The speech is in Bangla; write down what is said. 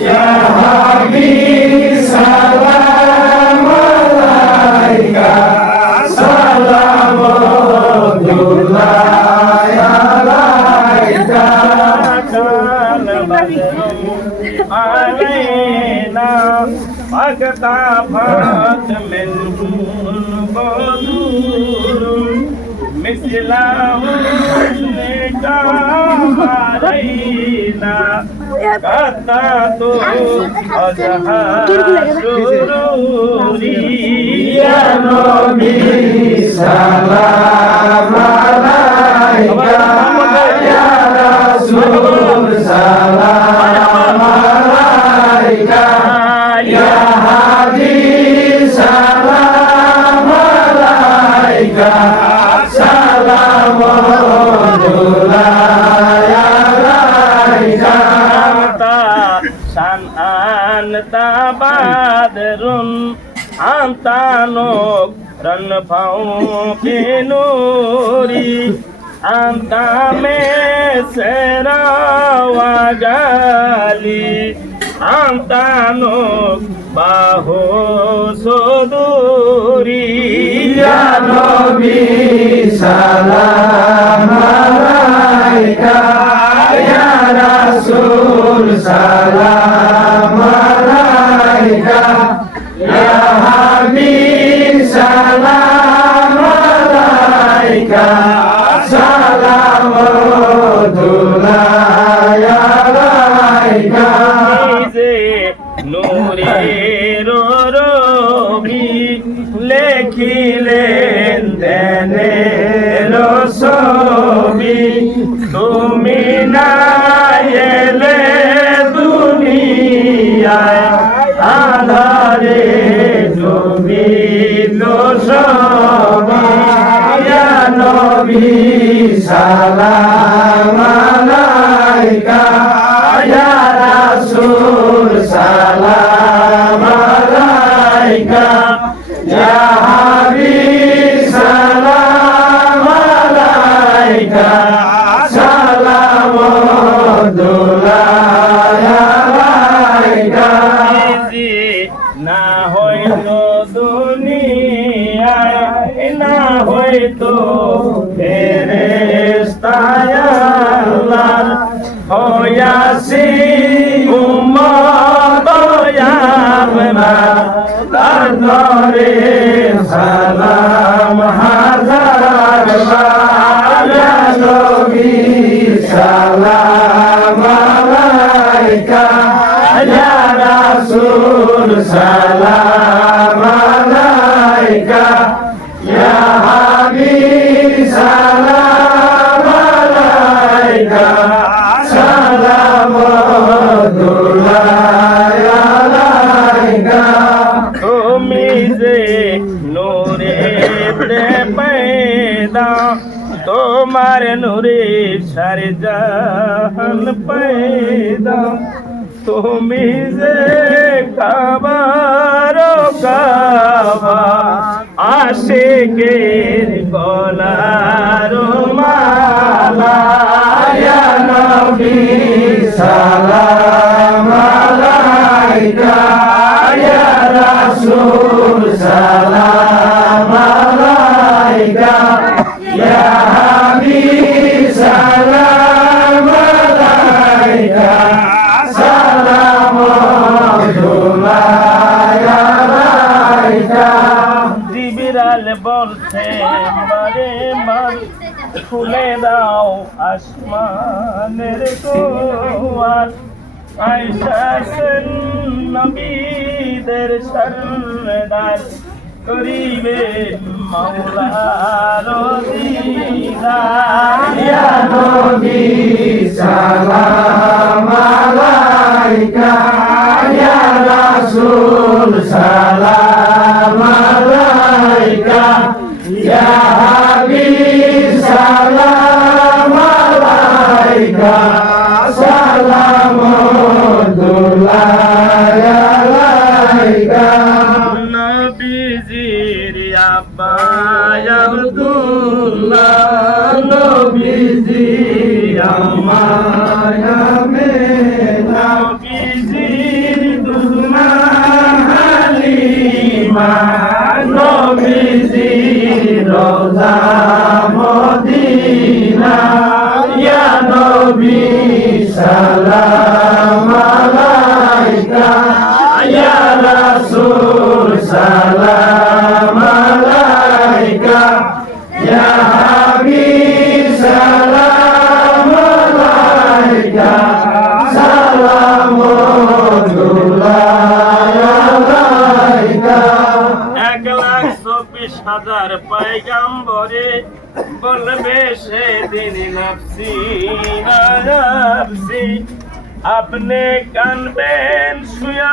Ya Habib salam alaika salamullah alaika علينا واقتفت منه بدور مثل حسنك علينا قطعت أزهار سروري يا نبي سلام عليك يا رسول سلام عليك يا حبيب سلام عليك سلام الله عليك أنت بدر أنت نور فوق نوري أنت مسرى وجالي أنت نقبه صدوري يا نبي سلام عليك يا رسول سلام عليك يا حبيب سلام عليك سلام الله عليك নূরের রবি লেখিলেন দেনের ছবি তুমি না এলে দুনিয়ায় আধারে ডুবিল সবাই ইয়া নবী সালাম আলাইকা ইয়া রাসূল সালাম আলাইকা ইয়া হাবিব সালাম আলাইকা সালামুল্লাহ আলাইকা না হইল দুনিয়ায় না হইতো ফেরেশতায় আল্লাহ হইয়াছি উম্মত আপনার তার দরে সালাম হাজার বার ইয়া নবী সালাম আলাইকা ইয়া রাসূল সালাম আলাইকা ইয়া হাবিব সালাম আলাইকা তুমি যে নূরেতে পয়দা তোমার নূরে সারে জাহান পয়দা তুমি যে কাবার কাবা আশিকের গলার মালা ইয়া নবী সালাম আলাইকা ইয়া রাসূল সালাম আলাইকা ইয়া হাবিব সালাম আলাইকা সালামুল্লাহ আলাইকা জিবরাইল বলছে মারে মান খুলে দাও আসমানের দুয়ার আয়েশার নবীদের সরদার করিবে মাওলার দিদার ইয়া নবী সালাম আলাইকা ইয়া রাসূল সালাম আলাইকা ইয়া হাবিব সালাম আলাইকা সালামুল্লাহ আলাইকা নবীজির আব্বা আব্দুল্লাহ নবীজি আম্মা আমেনা নবীজির দুধমা হালিমা নবীজির রোজা মদিনা ইয়া নবী সালাম আলাইকা ইয়া রাসূল সালাম আলাইকা ইয়া হাবিব সালাম আলাইকা সালামুল্লাহ আলাইকা 1,24,000 পয়গম্বরে বলবে সেদিন নফসি নফসি আপনি কানবেন শুয়া